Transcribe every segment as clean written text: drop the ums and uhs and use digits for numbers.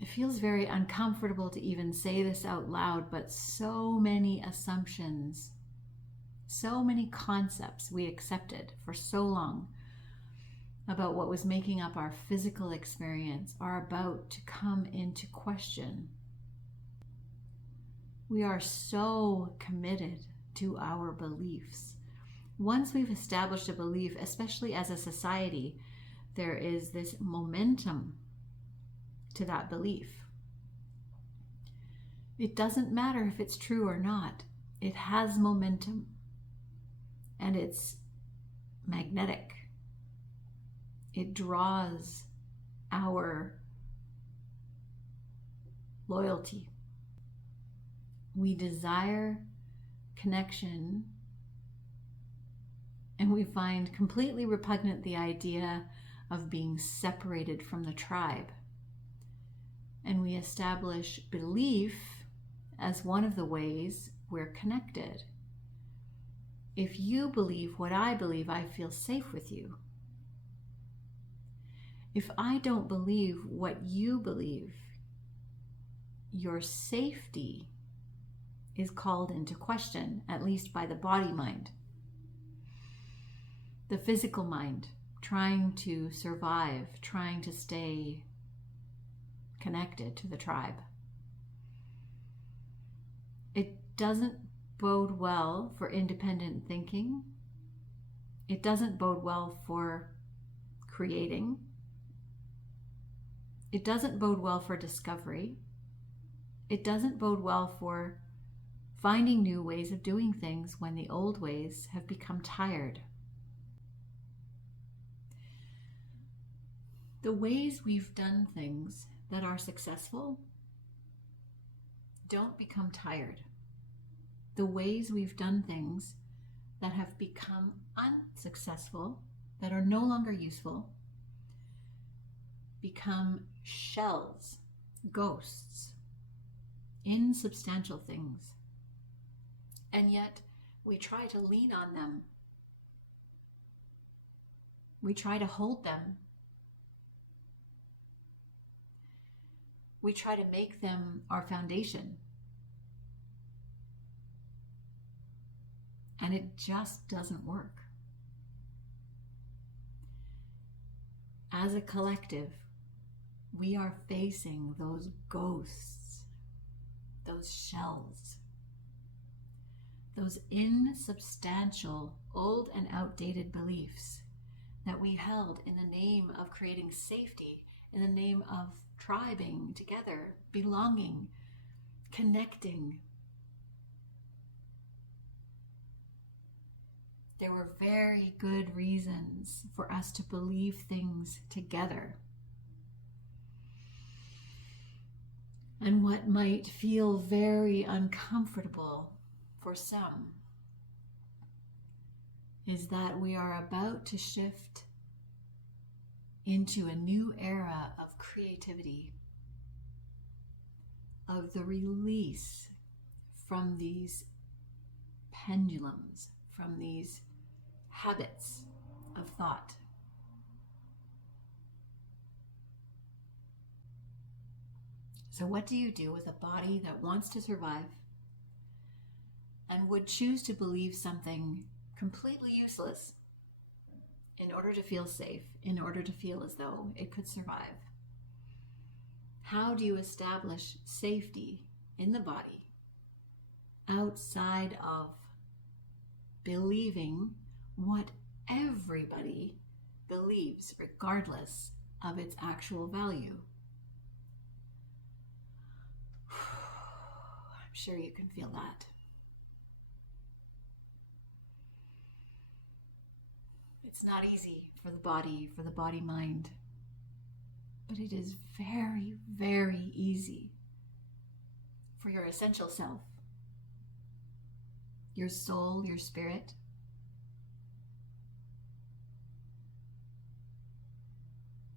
It feels very uncomfortable to even say this out loud, but so many assumptions, so many concepts we accepted for so long about what was making up our physical experience are about to come into question. We are so committed to our beliefs. Once we've established a belief, especially as a society, there is this momentum to that belief. It doesn't matter if it's true or not. It has momentum, and it's magnetic. It draws our loyalty. We desire connection, and we find completely repugnant the idea of being separated from the tribe. And we establish belief as one of the ways we're connected. If you believe what I believe, I feel safe with you. If I don't believe what you believe, your safety is called into question, at least by the body mind. The physical mind, trying to survive, trying to stay connected to the tribe. It doesn't bode well for independent thinking. It doesn't bode well for creating. It doesn't bode well for discovery. It doesn't bode well for finding new ways of doing things when the old ways have become tired. The ways we've done things that are successful don't become tired. The ways we've done things that have become unsuccessful, that are no longer useful, become shells, ghosts, insubstantial things. And yet we try to lean on them. We try to hold them. We try to make them our foundation. And it just doesn't work. As a collective, we are facing those ghosts, those shells, those insubstantial, old and outdated beliefs that we held in the name of creating safety, in the name of tribing together, belonging, connecting. There were very good reasons for us to believe things together. And what might feel very uncomfortable for some is that we are about to shift into a new era of creativity, of the release from these pendulums, from these habits of thought. So what do you do with a body that wants to survive and would choose to believe something completely useless in order to feel safe, in order to feel as though it could survive? How do you establish safety in the body outside of believing what everybody believes, regardless of its actual value? I'm sure you can feel that. It's not easy for the body mind, but it is very, very easy for your essential self, your soul, your spirit,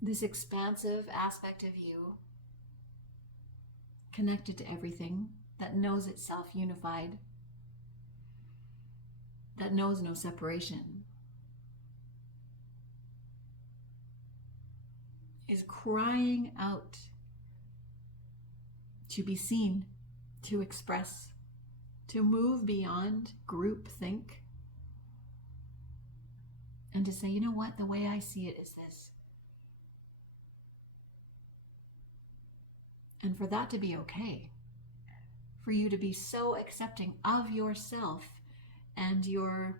this expansive aspect of you, connected to everything, that knows itself unified, that knows no separation, is crying out to be seen, to express, to move beyond groupthink, and to say, you know what, the way I see it is this. And for that to be okay, for you to be so accepting of yourself and your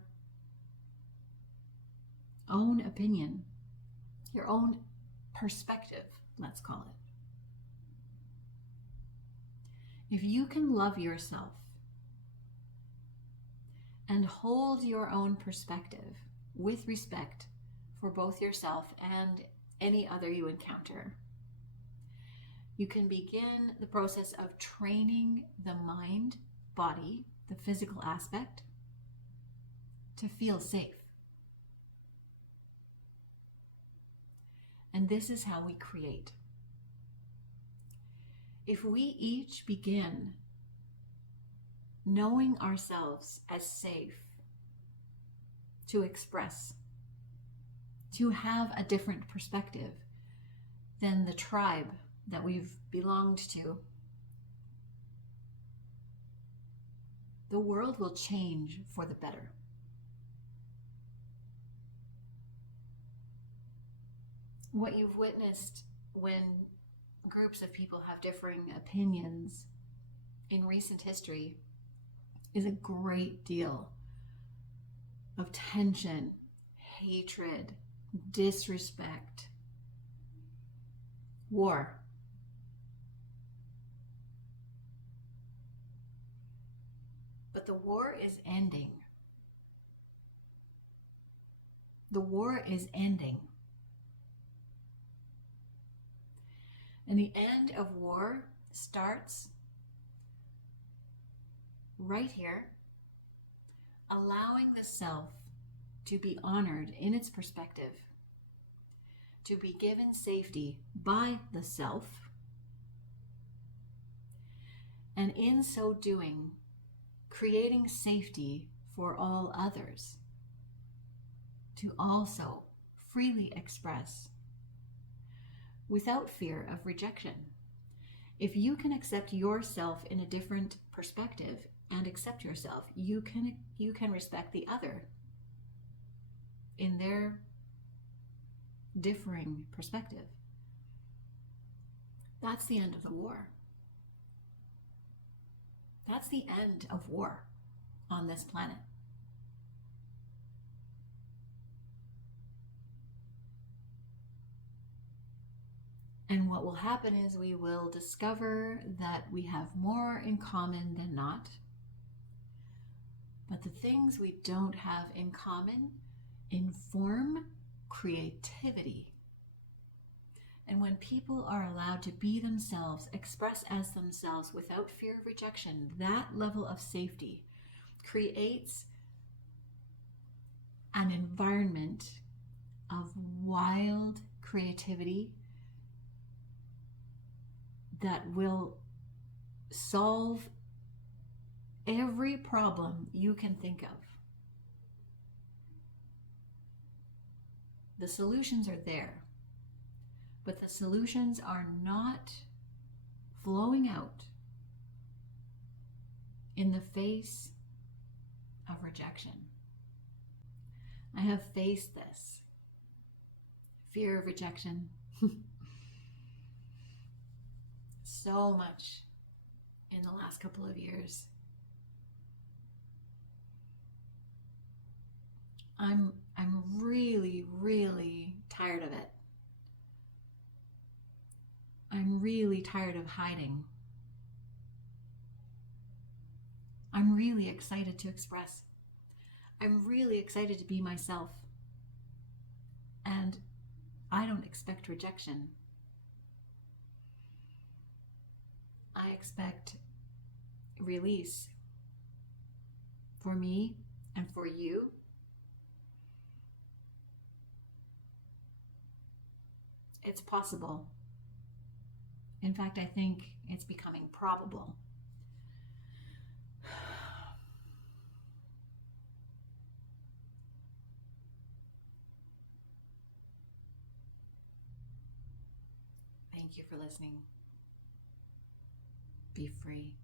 own opinion, your own perspective, let's call it. If you can love yourself and hold your own perspective with respect for both yourself and any other you encounter, you can begin the process of training the mind, body, the physical aspect, to feel safe. And this is how we create. If we each begin knowing ourselves as safe to express, to have a different perspective than the tribe that we've belonged to, the world will change for the better. What you've witnessed when groups of people have differing opinions in recent history is a great deal of tension, hatred, disrespect, war. But the war is ending. The war is ending. And the end of war starts right here, allowing the self to be honored in its perspective, to be given safety by the self, and in so doing, creating safety for all others to also freely express without fear of rejection. If you can accept yourself in a different perspective and accept yourself, you can respect the other in their differing perspective. That's the end of the war. That's the end of war on this planet. And what will happen is we will discover that we have more in common than not. But the things we don't have in common inform creativity. And when people are allowed to be themselves, express as themselves without fear of rejection, that level of safety creates an environment of wild creativity that will solve every problem you can think of. The solutions are there, but the solutions are not flowing out in the face of rejection. I have faced this fear of rejection so much in the last couple of years. I'm really, really tired of it. I'm really tired of hiding. I'm really excited to express. I'm really excited to be myself. And I don't expect rejection. I expect release for me and for you. It's possible. In fact, I think it's becoming probable. Thank you for listening. be free.